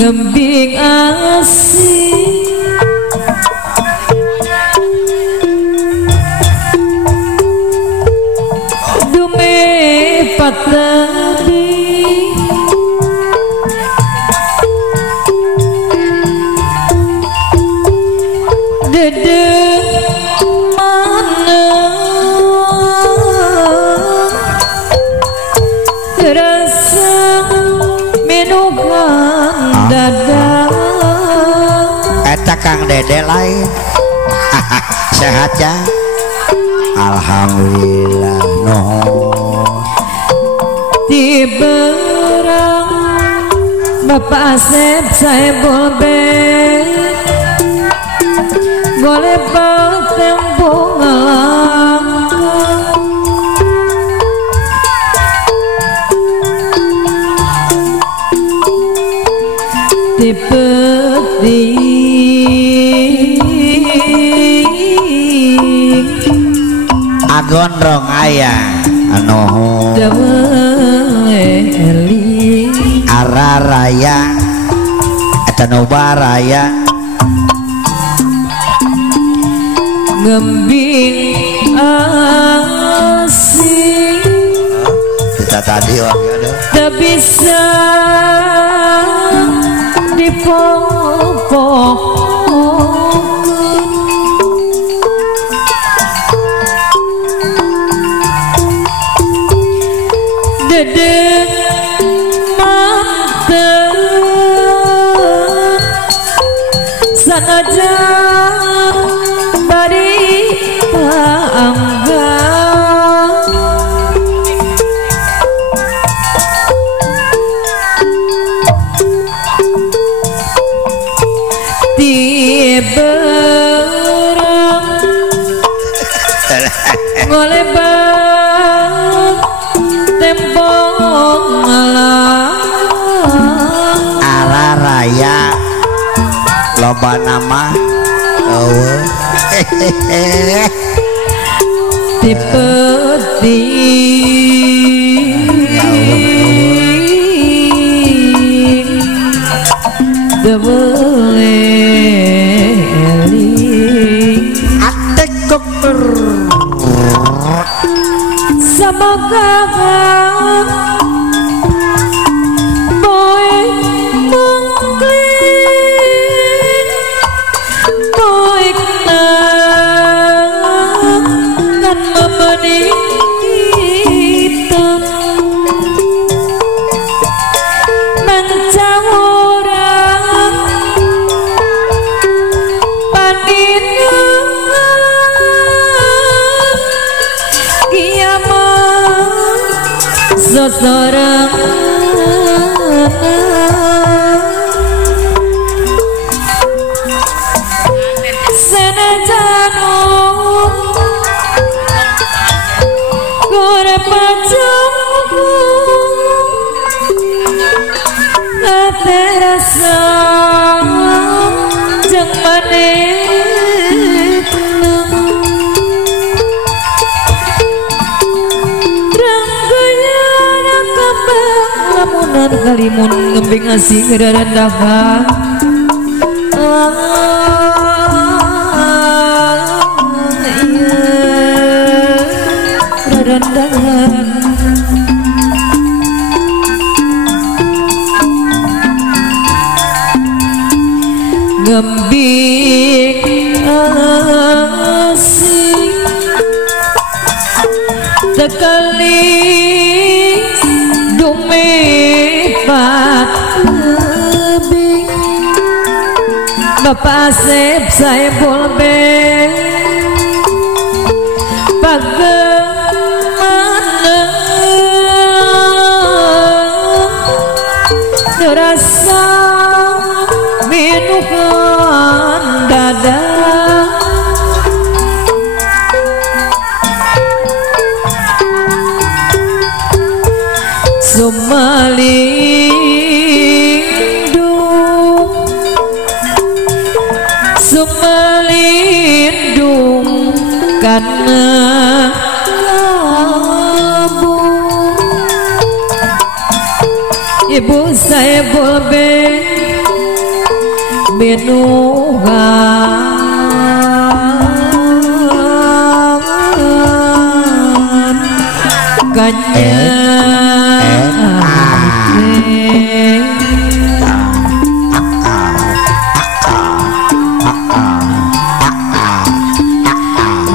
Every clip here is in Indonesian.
ngembing asih dume patadi dede mana terasa minuman dada eta Kang Dede lain sehat ya alhamdulillah no tiberang Bapak Asep saya boleh bertempo ngelangkah dipeti agondrong ayah anu deweli araraya eta nubaraya ngembing asih kita tadi tak bisa dipopok dede manten sengaja bari pangga tiberang ngoleh bang tempo ala raya loba nama dipeti deweli atek koper semoga boy mungkin boy kenangan memenitan mencawuran paningan kiamat seseorang senajano gore pacungku terasa jeng maneh ranggaya kembang lamunan kalimun ngembing asih ngedarandahan rendahan ngembing asih tak sekali dumipat lebih Bapak Asep Saiful Beng bagaimana terasa minukan dada Sumelindung karena labu Ibu saya boleh menuhan kanya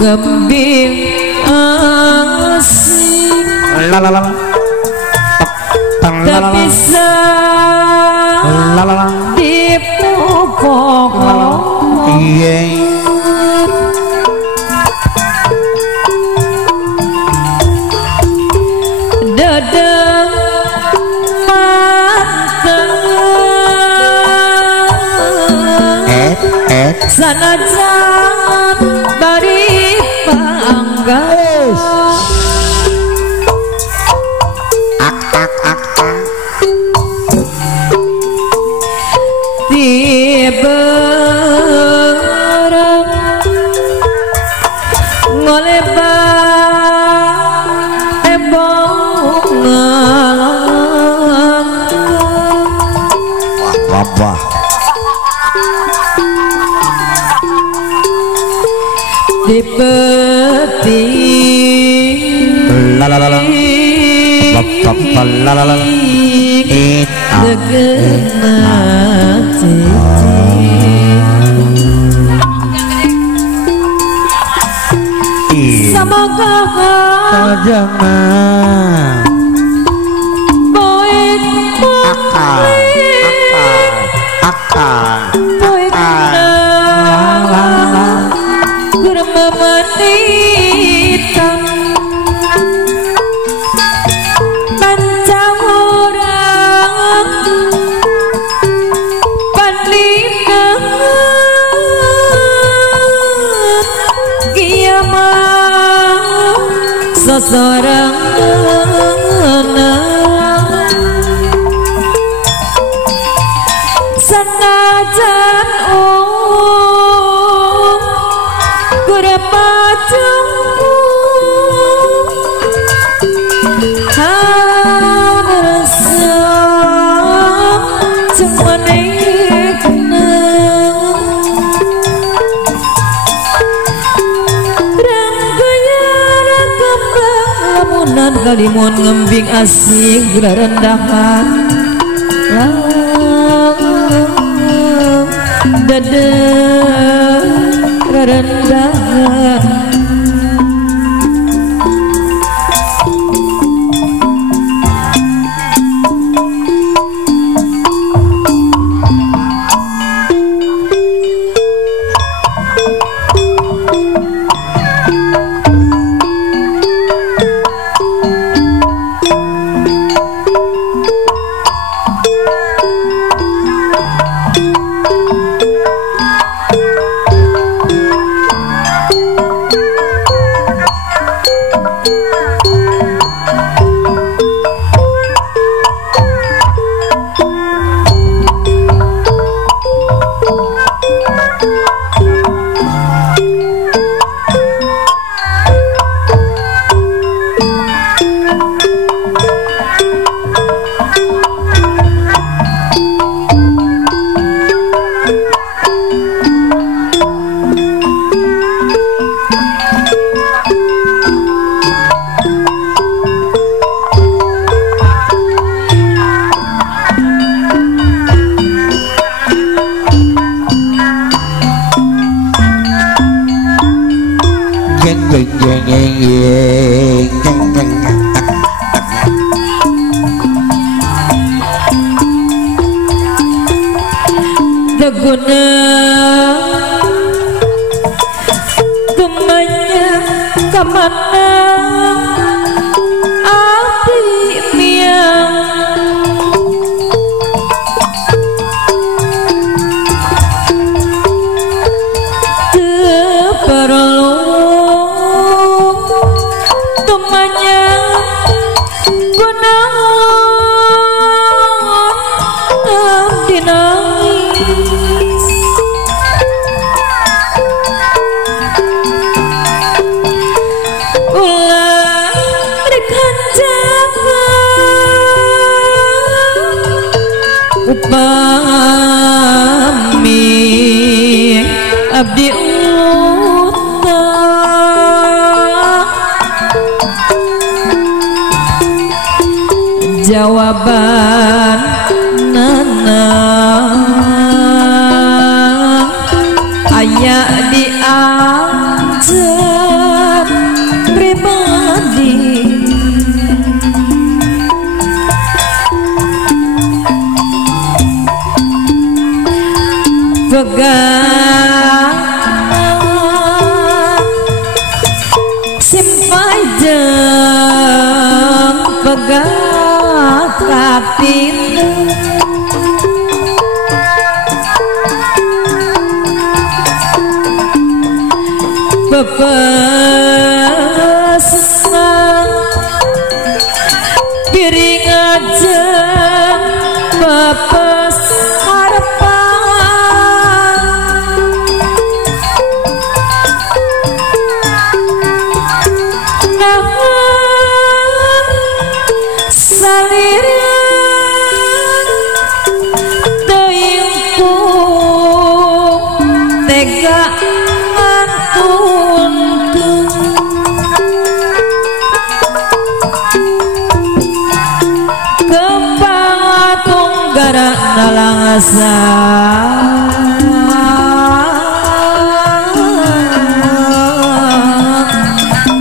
ngembing asing tak bisa dipupuk dadang mantan sanajan bari panggas tiberang ngolebat ebongan wah di peti lalalala lalalala semoga jangan baik memanitan pancawurang panlingan kiamat seserangan senajan kalimun ngembing asik rendahan dada rendahan jawaban nana aya di ajar pribadi pegang simpai jeng pegang katin bepesna piring aja bepes nalangasa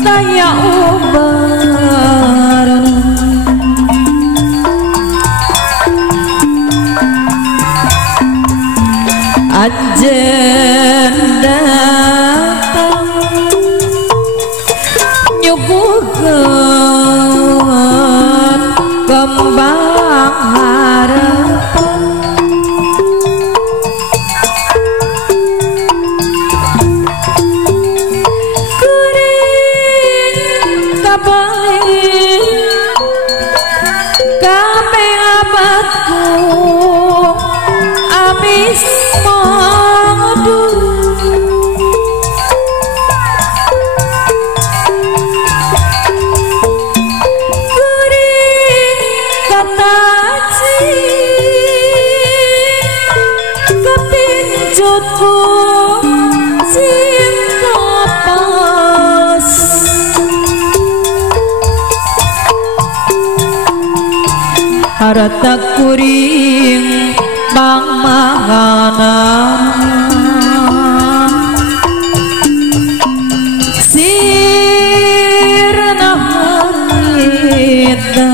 daya ubar anjen datang nyuguhkeun kembang harapan harta kuring bang makanan sirna harita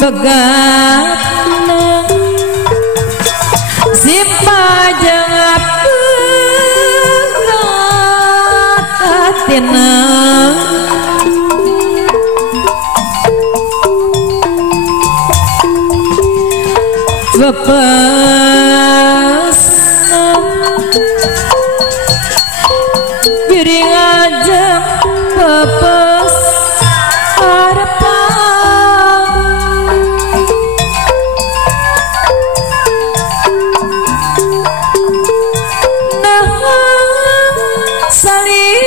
pegang simpajang tina bepesna piring aja bepes harapan nah saling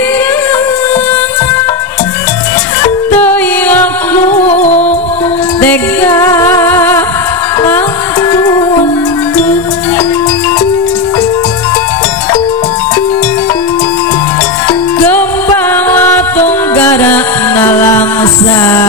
tega ampun gembang tunggara nalangsa